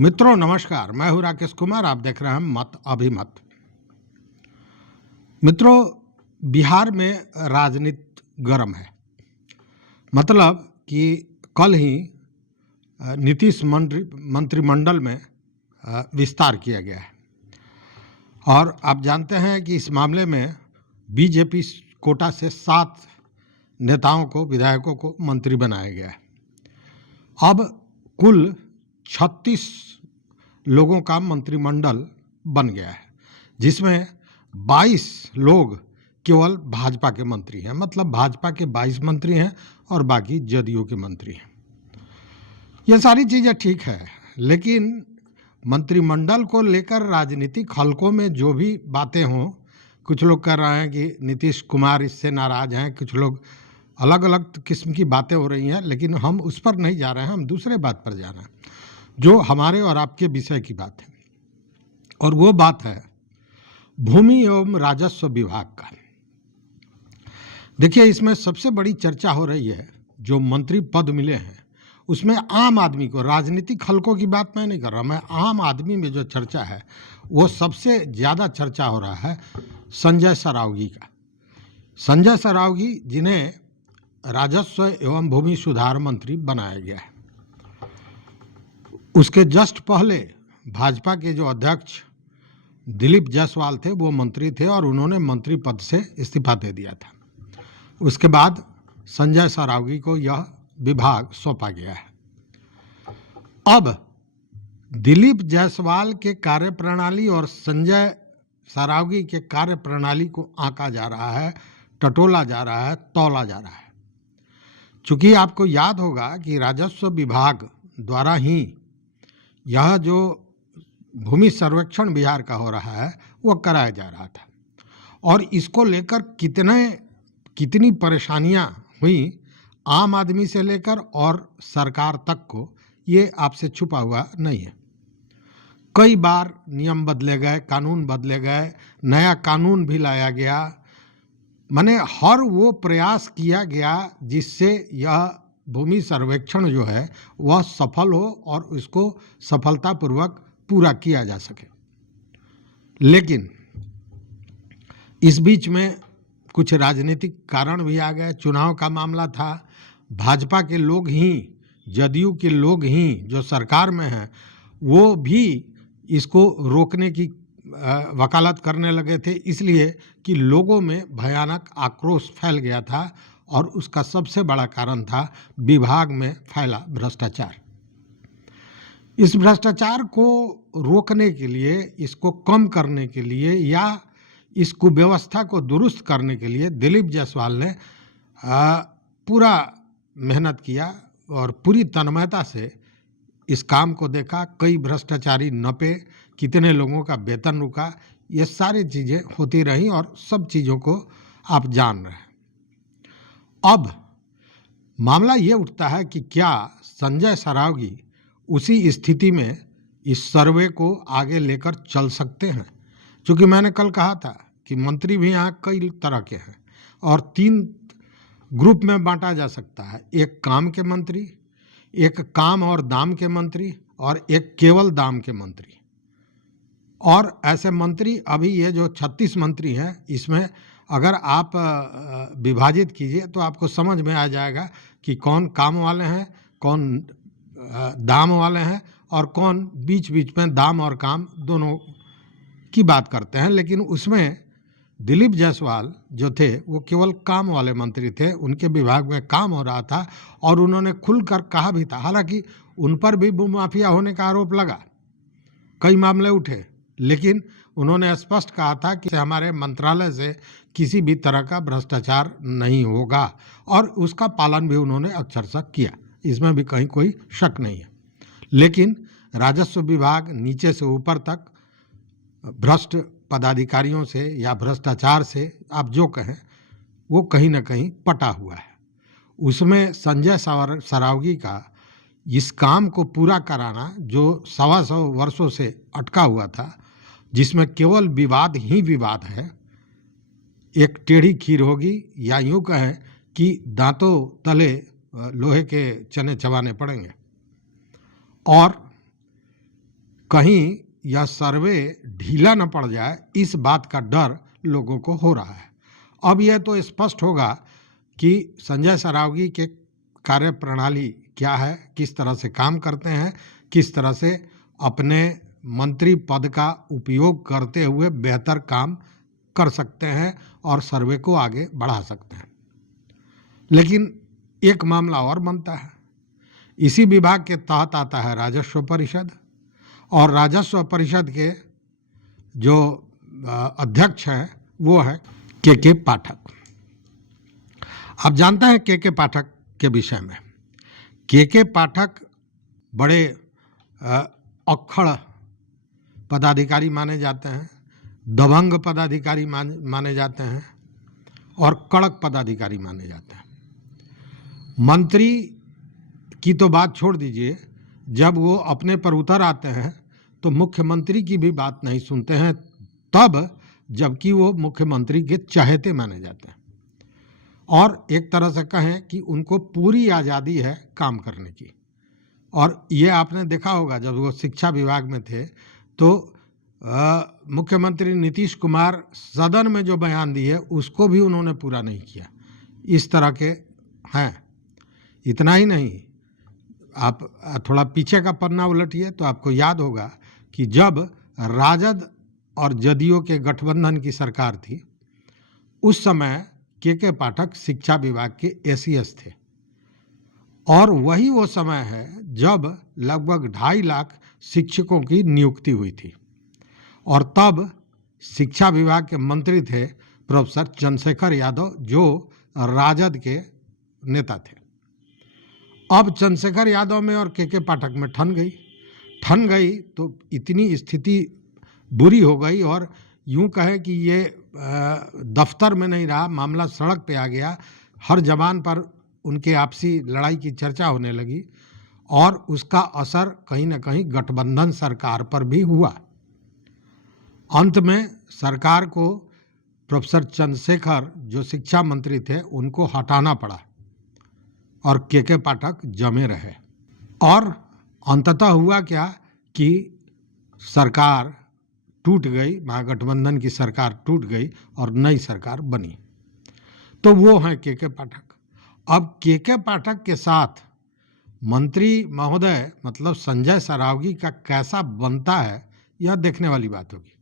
मित्रों नमस्कार, मैं हूं राकेश कुमार। आप देख रहे हैं मत अभिमत। मित्रों, बिहार में राजनीति गर्म है। मतलब कि कल ही नीतीश मंत्रिमंडल में विस्तार किया गया है और आप जानते हैं कि इस मामले में बीजेपी कोटा से 7 नेताओं को, विधायकों को मंत्री बनाया गया है। अब कुल 36 लोगों का मंत्रिमंडल बन गया है, जिसमें 22 लोग केवल भाजपा के मंत्री हैं। मतलब भाजपा के 22 मंत्री हैं और बाकी जदयू के मंत्री हैं। ये सारी चीज़ें ठीक है, लेकिन मंत्रिमंडल को लेकर राजनीतिक हलकों में जो भी बातें हों, कुछ लोग कह रहे हैं कि नीतीश कुमार इससे नाराज हैं, कुछ लोग अलग अलग किस्म की बातें हो रही हैं, लेकिन हम उस पर नहीं जा रहे हैं। हम दूसरे बात पर जा रहे हैं, जो हमारे और आपके विषय की बात है, और वो बात है भूमि एवं राजस्व विभाग का। देखिए, इसमें सबसे बड़ी चर्चा हो रही है, जो मंत्री पद मिले हैं उसमें आम आदमी को, राजनीतिक हलकों की बात मैं नहीं कर रहा, मैं आम आदमी में जो चर्चा है वो सबसे ज़्यादा चर्चा हो रहा है संजय सरावगी का। संजय सरावगी, जिन्हें राजस्व एवं भूमि सुधार मंत्री बनाया गया है। उसके जस्ट पहले भाजपा के जो अध्यक्ष दिलीप जायसवाल थे, वो मंत्री थे और उन्होंने मंत्री पद से इस्तीफा दे दिया था। उसके बाद संजय सरावगी को यह विभाग सौंपा गया है। अब दिलीप जायसवाल के कार्यप्रणाली और संजय सरावगी के कार्यप्रणाली को आंका जा रहा है, टटोला जा रहा है, तौला जा रहा है। चूंकि आपको याद होगा कि राजस्व विभाग द्वारा ही यह जो भूमि सर्वेक्षण बिहार का हो रहा है वो कराया जा रहा था, और इसको लेकर कितनी परेशानियां हुई आम आदमी से लेकर और सरकार तक को, ये आपसे छुपा हुआ नहीं है। कई बार नियम बदले गए, कानून बदले गए, नया कानून भी लाया गया। माने हर वो प्रयास किया गया जिससे यह भूमि सर्वेक्षण जो है वह सफल हो और उसको सफलतापूर्वक पूरा किया जा सके। लेकिन इस बीच में कुछ राजनीतिक कारण भी आ गए। चुनाव का मामला था, भाजपा के लोग ही, जदयू के लोग ही जो सरकार में हैं, वो भी इसको रोकने की वकालत करने लगे थे, इसलिए कि लोगों में भयानक आक्रोश फैल गया था और उसका सबसे बड़ा कारण था विभाग में फैला भ्रष्टाचार। इस भ्रष्टाचार को रोकने के लिए, इसको कम करने के लिए या इस कुव्यवस्था को दुरुस्त करने के लिए दिलीप जायसवाल ने पूरा मेहनत किया और पूरी तन्मयता से इस काम को देखा। कई भ्रष्टाचारी नपे, कितने लोगों का वेतन रुका, ये सारी चीज़ें होती रहीं और सब चीज़ों को आप जान रहे हैं। अब मामला ये उठता है कि क्या संजय सरावगी उसी स्थिति में इस सर्वे को आगे लेकर चल सकते हैं? क्योंकि मैंने कल कहा था कि मंत्री भी यहाँ कई तरह के हैं और 3 ग्रुप में बांटा जा सकता है। एक काम के मंत्री, एक काम और दाम के मंत्री और एक केवल दाम के मंत्री। और ऐसे मंत्री अभी ये जो 36 मंत्री हैं, इसमें अगर आप विभाजित कीजिए तो आपको समझ में आ जाएगा कि कौन काम वाले हैं, कौन दाम वाले हैं और कौन बीच बीच में दाम और काम दोनों की बात करते हैं। लेकिन उसमें दिलीप जायसवाल जो थे वो केवल काम वाले मंत्री थे, उनके विभाग में काम हो रहा था और उन्होंने खुलकर कहा भी था। हालांकि उन पर भी भूमाफिया होने का आरोप लगा, कई मामले उठे, लेकिन उन्होंने स्पष्ट कहा था कि हमारे मंत्रालय से किसी भी तरह का भ्रष्टाचार नहीं होगा और उसका पालन भी उन्होंने अक्षरशः किया, इसमें भी कहीं कोई शक नहीं है। लेकिन राजस्व विभाग नीचे से ऊपर तक भ्रष्ट पदाधिकारियों से या भ्रष्टाचार से, आप जो कहें, वो कहीं ना कहीं पटा हुआ है। उसमें संजय सरावगी का इस काम को पूरा कराना, जो 125 वर्षों से अटका हुआ था, जिसमें केवल विवाद ही विवाद है, एक टेढ़ी खीर होगी या यूँ कहें कि दांतों तले लोहे के चने चबाने पड़ेंगे। और कहीं यह सर्वे ढीला न पड़ जाए, इस बात का डर लोगों को हो रहा है। अब यह तो स्पष्ट होगा कि संजय सरावगी के कार्य प्रणाली क्या है, किस तरह से काम करते हैं, किस तरह से अपने मंत्री पद का उपयोग करते हुए बेहतर काम कर सकते हैं और सर्वे को आगे बढ़ा सकते हैं। लेकिन एक मामला और बनता है। इसी विभाग के तहत आता है राजस्व परिषद, और राजस्व परिषद के जो अध्यक्ष हैं वो है के पाठक। आप जानते हैं के पाठक के विषय में। के पाठक बड़े अक्खड़ पदाधिकारी माने जाते हैं, दबंग पदाधिकारी माने जाते हैं और कड़क पदाधिकारी माने जाते हैं। मंत्री की तो बात छोड़ दीजिए, जब वो अपने पर उतर आते हैं तो मुख्यमंत्री की भी बात नहीं सुनते हैं, तब जबकि वो मुख्यमंत्री के चहेते माने जाते हैं। और एक तरह से कहें कि उनको पूरी आज़ादी है काम करने की। और ये आपने देखा होगा, जब वो शिक्षा विभाग में थे तो मुख्यमंत्री नीतीश कुमार सदन में जो बयान दिए उसको भी उन्होंने पूरा नहीं किया। इस तरह के हैं। इतना ही नहीं, आप थोड़ा पीछे का पन्ना उलटिए तो आपको याद होगा कि जब राजद और जदयू के गठबंधन की सरकार थी, उस समय के पाठक शिक्षा विभाग के एसीएस थे। और वही वो समय है जब लगभग 2.5 लाख शिक्षकों की नियुक्ति हुई थी, और तब शिक्षा विभाग के मंत्री थे प्रोफेसर चंद्रशेखर यादव, जो राजद के नेता थे। अब चंद्रशेखर यादव में और के पाठक में ठन गई तो इतनी स्थिति बुरी हो गई, और यूं कहे कि ये दफ्तर में नहीं रहा, मामला सड़क पे आ गया। हर जबान पर उनके आपसी लड़ाई की चर्चा होने लगी, और उसका असर कहीं न कहीं गठबंधन सरकार पर भी हुआ। अंत में सरकार को प्रोफेसर चंद्रशेखर, जो शिक्षा मंत्री थे, उनको हटाना पड़ा और के पाठक जमे रहे। और अंततः हुआ क्या कि सरकार टूट गई, महागठबंधन की सरकार टूट गई और नई सरकार बनी। तो वो हैं के पाठक। अब के पाठक के साथ मंत्री महोदय मतलब संजय सरावगी का कैसा बनता है, यह देखने वाली बात होगी।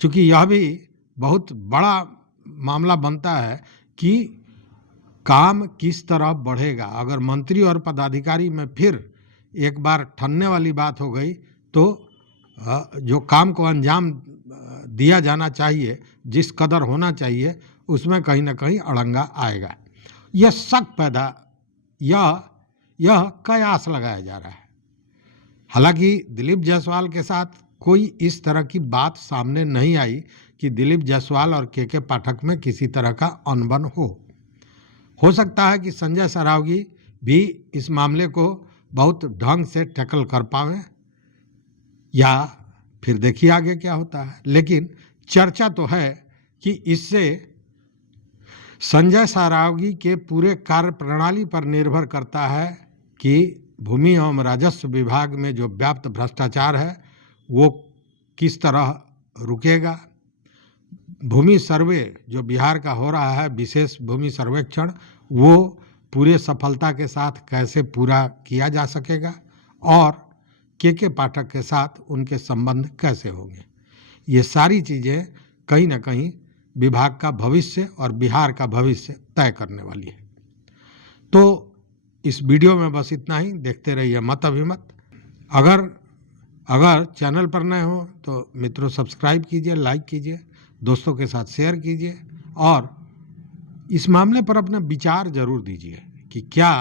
क्योंकि यह भी बहुत बड़ा मामला बनता है कि काम किस तरह बढ़ेगा। अगर मंत्री और पदाधिकारी में फिर एक बार ठनने वाली बात हो गई तो जो काम को अंजाम दिया जाना चाहिए, जिस कदर होना चाहिए, उसमें कहीं ना कहीं अड़ंगा आएगा। यह शक पैदा, यह कयास लगाया जा रहा है। हालांकि दिलीप जायसवाल के साथ कोई इस तरह की बात सामने नहीं आई कि दिलीप जायसवाल और के पाठक में किसी तरह का अनबन हो सकता है कि संजय सरावगी भी इस मामले को बहुत ढंग से टैकल कर पावें, या फिर देखिए आगे क्या होता है। लेकिन चर्चा तो है कि इससे संजय सरावगी के पूरे कार्य प्रणाली पर निर्भर करता है कि भूमि एवं राजस्व विभाग में जो व्याप्त भ्रष्टाचार है वो किस तरह रुकेगा। भूमि सर्वे जो बिहार का हो रहा है, विशेष भूमि सर्वेक्षण, वो पूरे सफलता के साथ कैसे पूरा किया जा सकेगा, और के पाठक के साथ उनके संबंध कैसे होंगे। ये सारी चीज़ें कहीं ना कहीं विभाग का भविष्य और बिहार का भविष्य तय करने वाली है। तो इस वीडियो में बस इतना ही। देखते रहिए मत अभिमत। अगर चैनल पर नए हो तो मित्रों सब्सक्राइब कीजिए, लाइक कीजिए, दोस्तों के साथ शेयर कीजिए, और इस मामले पर अपना विचार जरूर दीजिए कि क्या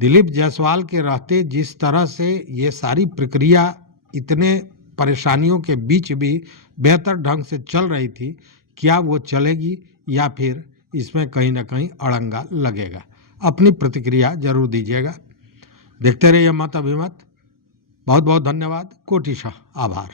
दिलीप जायसवाल के रहते जिस तरह से ये सारी प्रक्रिया इतने परेशानियों के बीच भी बेहतर ढंग से चल रही थी, क्या वो चलेगी या फिर इसमें कहीं ना कहीं अड़ंगा लगेगा। अपनी प्रतिक्रिया जरूर दीजिएगा। देखते रहिए मत अभिमत। बहुत बहुत धन्यवाद। कोटिशः आभार।